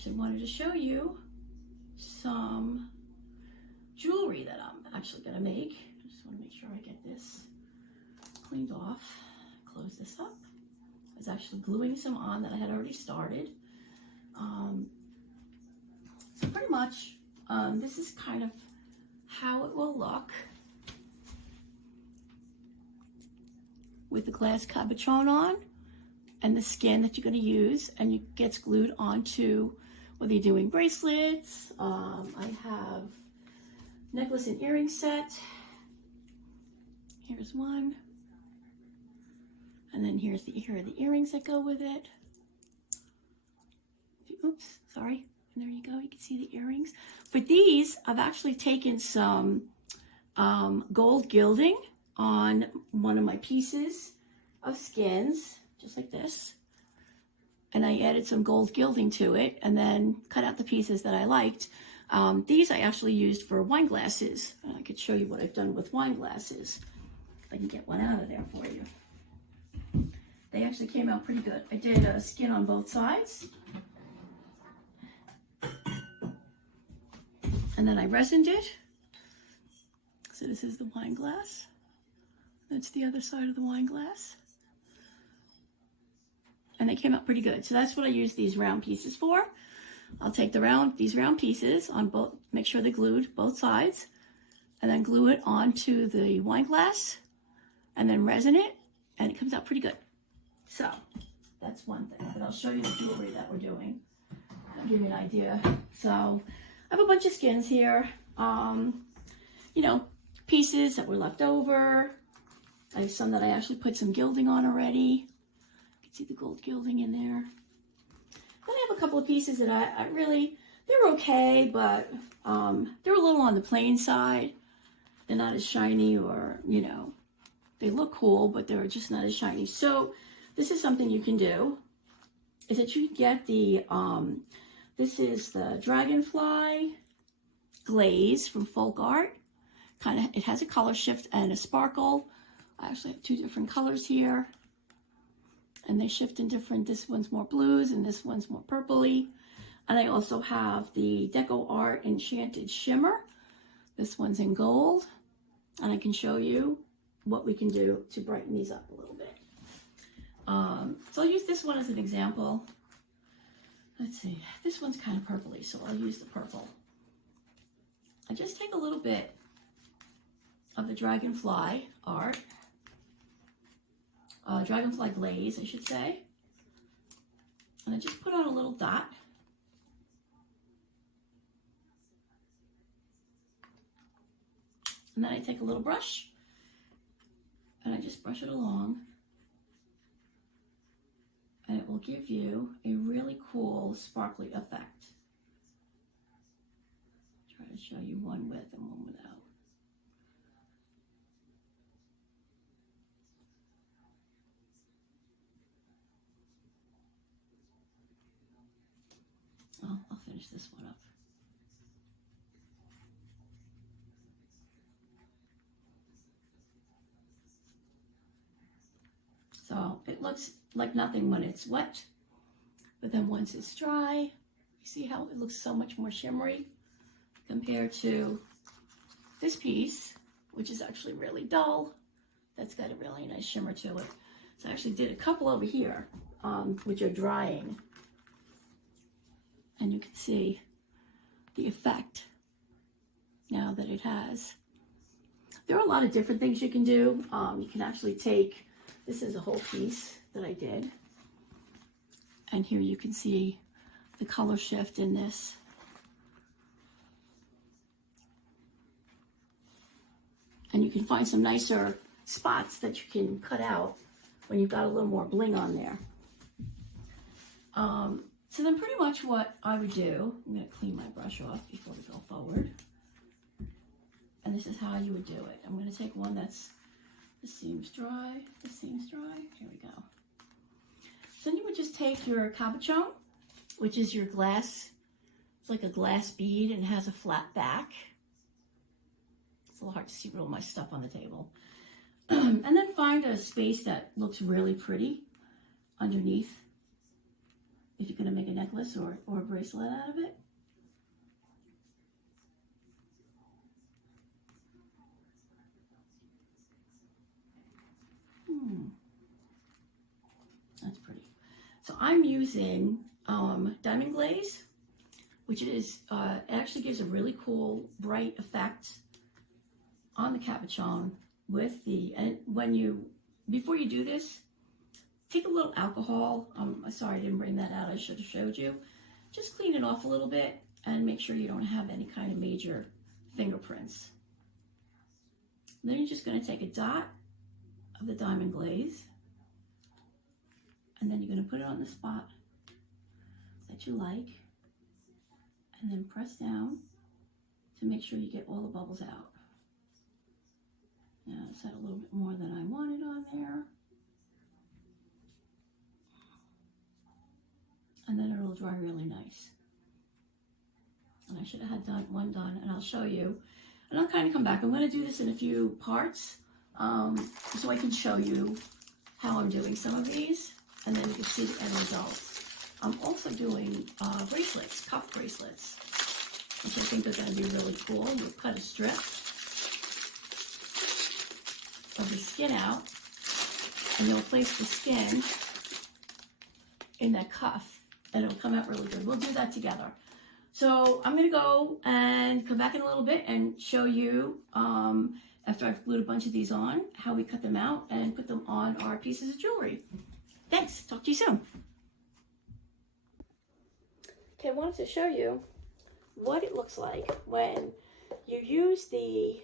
actually wanted to show you some jewelry that I'm actually going to make. I just want to make sure I get this cleaned off. Close this up. I was actually gluing some on that I had already started. So pretty much, this is kind of how it will look with the glass cabochon on and the skin that you're going to use, and it gets glued onto whether you're doing bracelets. I have necklace and earring set. Here's one. And then here are the earrings that go with it. Oops, sorry. And there you go. You can see the earrings. For these, I've actually taken some gold gilding on one of my pieces of skins, just like this. And I added some gold gilding to it and then cut out the pieces that I liked. These I actually used for wine glasses. I could show you what I've done with wine glasses. If I can get one out of there for you. They actually came out pretty good. I did a skin on both sides. And then I resined it. So this is the wine glass. That's the other side of the wine glass. And they came out pretty good. So that's what I use these round pieces for. I'll take these round pieces on both, make sure they're glued both sides, and then glue it onto the wine glass, and then resin it, and it comes out pretty good. So that's one thing. But I'll show you the jewelry that we're doing. I'll give you an idea. So I have a bunch of skins here. You know, pieces that were left over. I have some that I actually put some gilding on already. You can see the gold gilding in there. Then I have a couple of pieces that I really, they're okay, but they're a little on the plain side. They're not as shiny, or, you know, they look cool, but they're just not as shiny. So this is something you can do, is that you get the, this is the Dragonfly Glaze from Folk Art. It has a color shift and a sparkle. I actually have two different colors here. And they shift in different, this one's more blues and this one's more purpley. And I also have the Deco Art Enchanted Shimmer. This one's in gold. And I can show you what we can do to brighten these up a little bit. So I'll use this one as an example. Let's see, this one's kind of purpley, so I'll use the purple. I just take a little bit of the Dragonfly Art. Dragonfly Glaze, I should say. And I just put on a little dot. And then I take a little brush and I just brush it along. And it will give you a really cool sparkly effect. Try to show you one with and one without. I'll finish this one up. So it looks like nothing when it's wet, but then once it's dry, you see how it looks so much more shimmery compared to this piece, which is actually really dull. That's got a really nice shimmer to it. So I actually did a couple over here, which are drying. And you can see the effect now that it has. There are a lot of different things you can do. You can actually take, this is a whole piece that I did. And here you can see the color shift in this. And you can find some nicer spots that you can cut out when you've got a little more bling on there. So then pretty much what I would do, I'm going to clean my brush off before we go forward. And this is how you would do it. I'm going to take one that's, this seems dry, this seems dry. Here we go. So then you would just take your cabochon, which is your glass. It's like a glass bead and it has a flat back. It's a little hard to see with all my stuff on the table. And then find a space that looks really pretty underneath if you're going to make a necklace or a bracelet out of it. That's pretty. So I'm using Diamond Glaze, which is it actually gives a really cool bright effect on the cabochon with the, and when you, before you do this, take a little alcohol. Sorry I didn't bring that out, I should have showed you. Just clean it off a little bit and make sure you don't have any kind of major fingerprints. And then you're just going to take a dot of the Diamond Glaze, and then you're going to put it on the spot that you like, and then press down to make sure you get all the bubbles out. Now, is that a little bit more than I wanted on there? And then it'll dry really nice. And I should have had one done, and I'll show you. And I'll kind of come back. I'm going to do this in a few parts so I can show you how I'm doing some of these, and then you can see the end results. I'm also doing bracelets, cuff bracelets, which I think are going to be really cool. You'll cut a strip of the skin out, and you'll place the skin in that cuff, and it'll come out really good. We'll do that together. So I'm going to go and come back in a little bit and show you, after I've glued a bunch of these on, how we cut them out and put them on our pieces of jewelry. Thanks. Talk to you soon. Okay, I wanted to show you what it looks like when you use the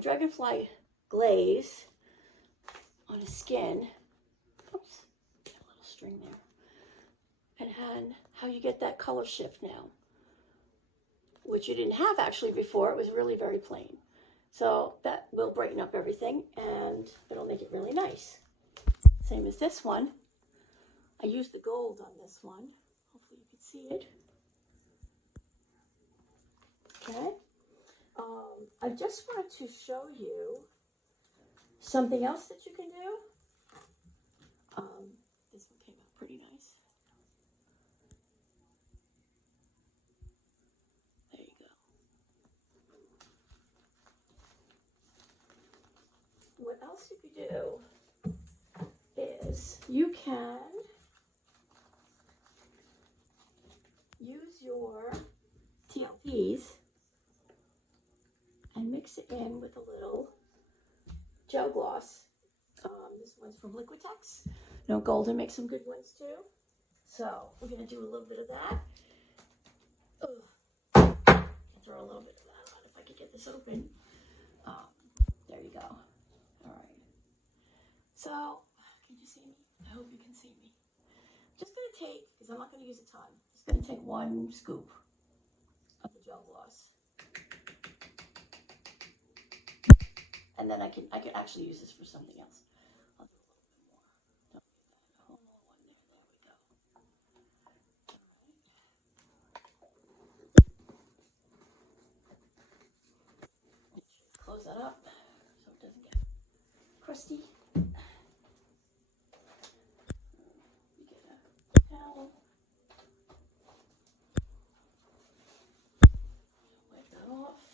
Dragonfly Glaze on a skin. Oops, got a little string there. And how you get that color shift now, which you didn't have actually before. It was really very plain. So that will brighten up everything, and it'll make it really nice. Same as this one. I used the gold on this one. Hopefully you can see it. Okay. I just wanted to show you something else that you can do. This one came out pretty nice. There you go. What else you could do is you can use your TLPs and mix it in with a little gel gloss. This one's from Liquitex. No, Golden makes some good ones too. So we're going to do a little bit of that. I'll throw a little bit of that on if I could get this open. There you go. All right. So, can you see me? I hope you can see me. Just going to take, because I'm not going to use a ton, just going to take one scoop of the gel gloss. And then I can actually use this for something else. I'll do a little bit more. Don't do that. A whole more one there. There we go. All right. Close that up so it doesn't get crusty. You get a towel. Wipe that off.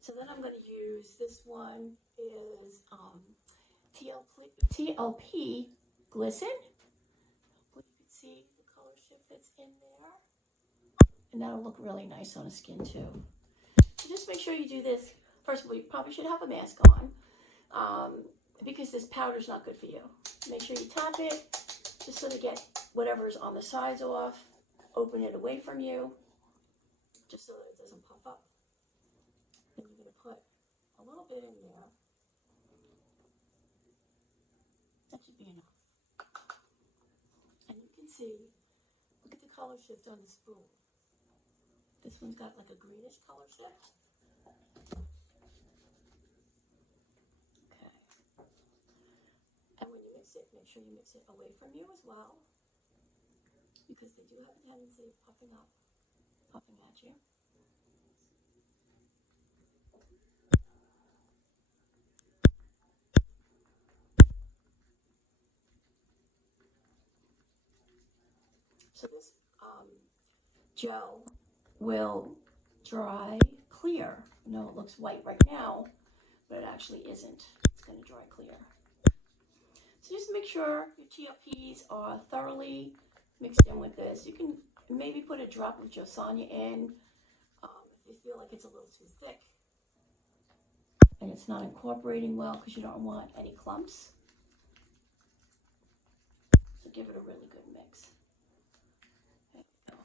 So then I'm going to use, this one is TLP Glisten. Hopefully you can see the color shift that's in there. And that'll look really nice on the skin too. So just make sure you do this. First of all, you probably should have a mask on because this powder's not good for you. Make sure you tap it just so to get whatever's on the sides off. Open it away from you just so that it doesn't puff up. Then you're going to put a little bit in there. That should be enough. And you can see, look at the color shift on the spoon. This one's got like a greenish color shift. Okay. And when you mix it, make sure you mix it away from you as well, because they do have a tendency of puffing up, puffing at you. So this gel will dry clear. No, it looks white right now, but it actually isn't. It's going to dry clear. So just make sure your TLPs are thoroughly mixed in with this. You can maybe put a drop of Josanya in if you feel like it's a little too thick and it's not incorporating well, because you don't want any clumps. So give it a really good mix. There you go.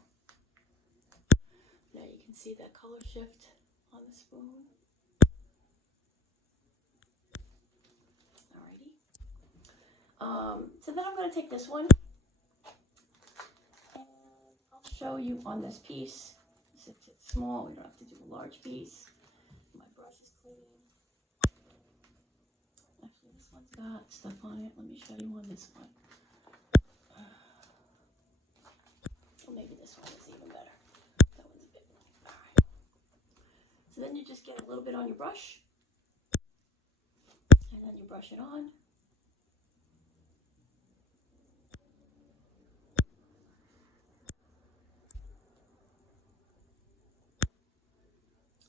Now you can see that color shift on the spoon. Alrighty. So then I'm going to take this one and I'll show you on this piece. Since it's small, we don't have to do a large piece. My brush is clean. Actually, this one's got stuff on it. Let me show you on this one. Well, maybe this one is even better. That one's a bit. All right. So then you just get a little bit on your brush, and then you brush it on.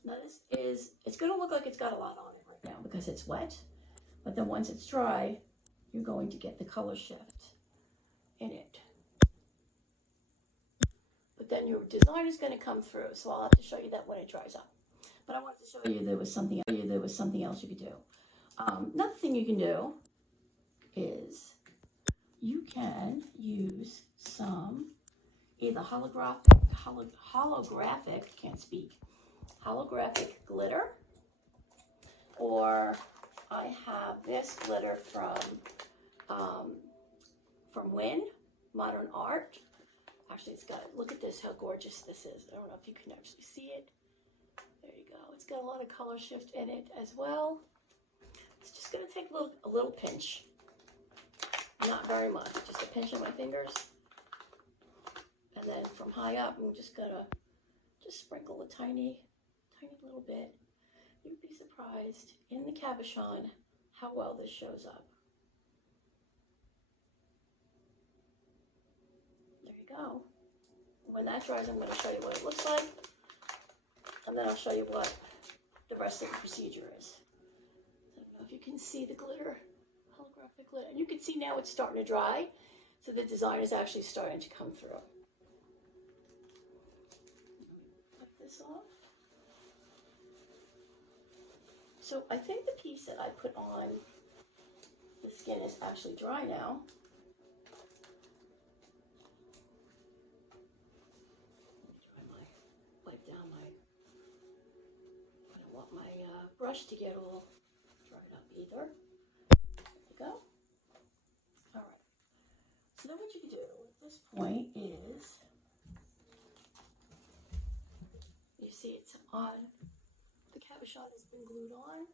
Now this is, it's going to look like it's got a lot on it right now because it's wet, but then once it's dry, you're going to get the color shift in it. But then your design is going to come through, so I'll have to show you that when it dries up. But I wanted to show you there was something else you could do. Another thing you can do is you can use some either holographic, holographic glitter, or I have this glitter from Win Modern Art. Actually, it's got, look at this, how gorgeous this is. I don't know if you can actually see it. There you go. It's got a lot of color shift in it as well. It's just going to take a little pinch. Not very much, just a pinch on my fingers. And then from high up, I'm just going to just sprinkle a tiny little bit. You'd be surprised in the Cabochon how well this shows up. There you go. When that dries, I'm going to show you what it looks like, and then I'll show you what the rest of the procedure is. I don't know if you can see the glitter, holographic glitter. And you can see now it's starting to dry, so the design is actually starting to come through. Cut this off. So I think the piece that I put on the skin is actually dry now. Wipe down my, I don't want my brush to get all dried up either. There you go. All right. So then what you can do at this point is, you see it's on, the Cabochon has been glued on.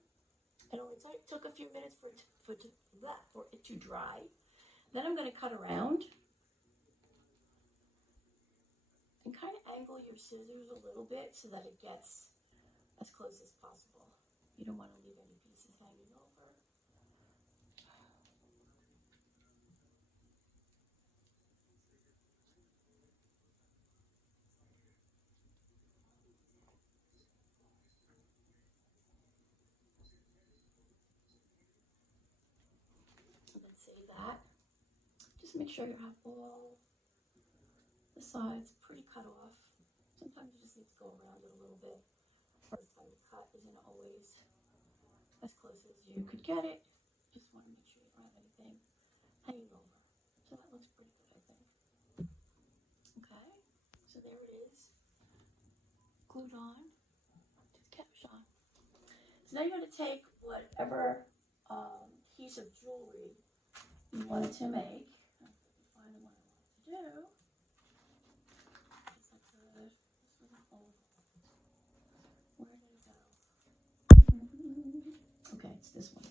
It only took a few minutes for it to dry. Then I'm going to cut around and kind of angle your scissors a little bit so that it gets as close as possible. You don't want to leave any pieces hanging over. And then save that. Just make sure you have all the sides pretty cut off. Sometimes you just need to go around it a little bit. First time you cut isn't always as close as you could get it. Just want to make sure you don't have anything hanging over. So that looks pretty good, I think. Okay, so there it is, glued on to the Cabochon. So now you're going to take whatever piece of jewelry you wanted to make. Find the one I wanted to do. This was an old. Where did it go? Okay, it's this one.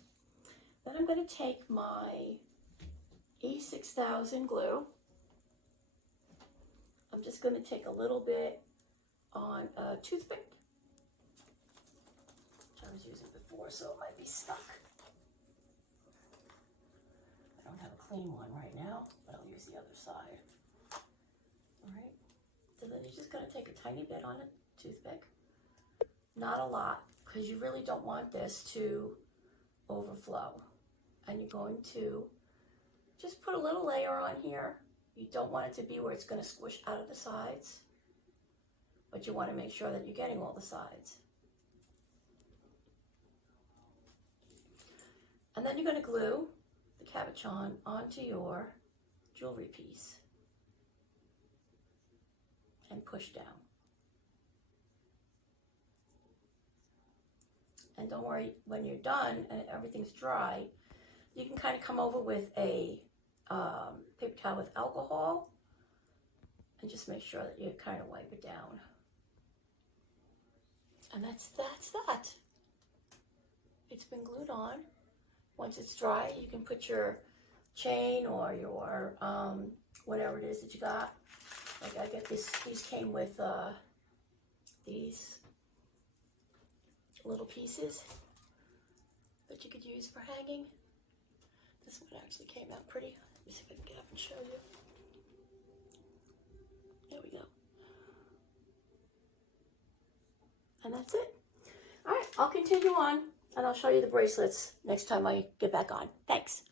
Then I'm going to take my E6000 glue. I'm just going to take a little bit on a toothpick, which I was using before, so it might be stuck. I don't have a clean one right now, but I'll use the other side. just going to take a tiny bit on a toothpick. Not a lot, because you really don't want this to overflow. And you're going to just put a little layer on here. You don't want it to be where it's going to squish out of the sides, but you want to make sure that you're getting all the sides. And then you're going to glue the cabochon onto your jewelry piece and push down. And don't worry, when you're done and everything's dry, you can kind of come over with a paper towel with alcohol and just make sure that you kind of wipe it down. And that's that. It's been glued on. Once it's dry, you can put your chain or your whatever it is that you got. Like I get this, these came with these little pieces that you could use for hanging. This one actually came out pretty. Let me see if I can get up and show you. There we go. And that's it. All right, I'll continue on and I'll show you the bracelets next time I get back on. Thanks.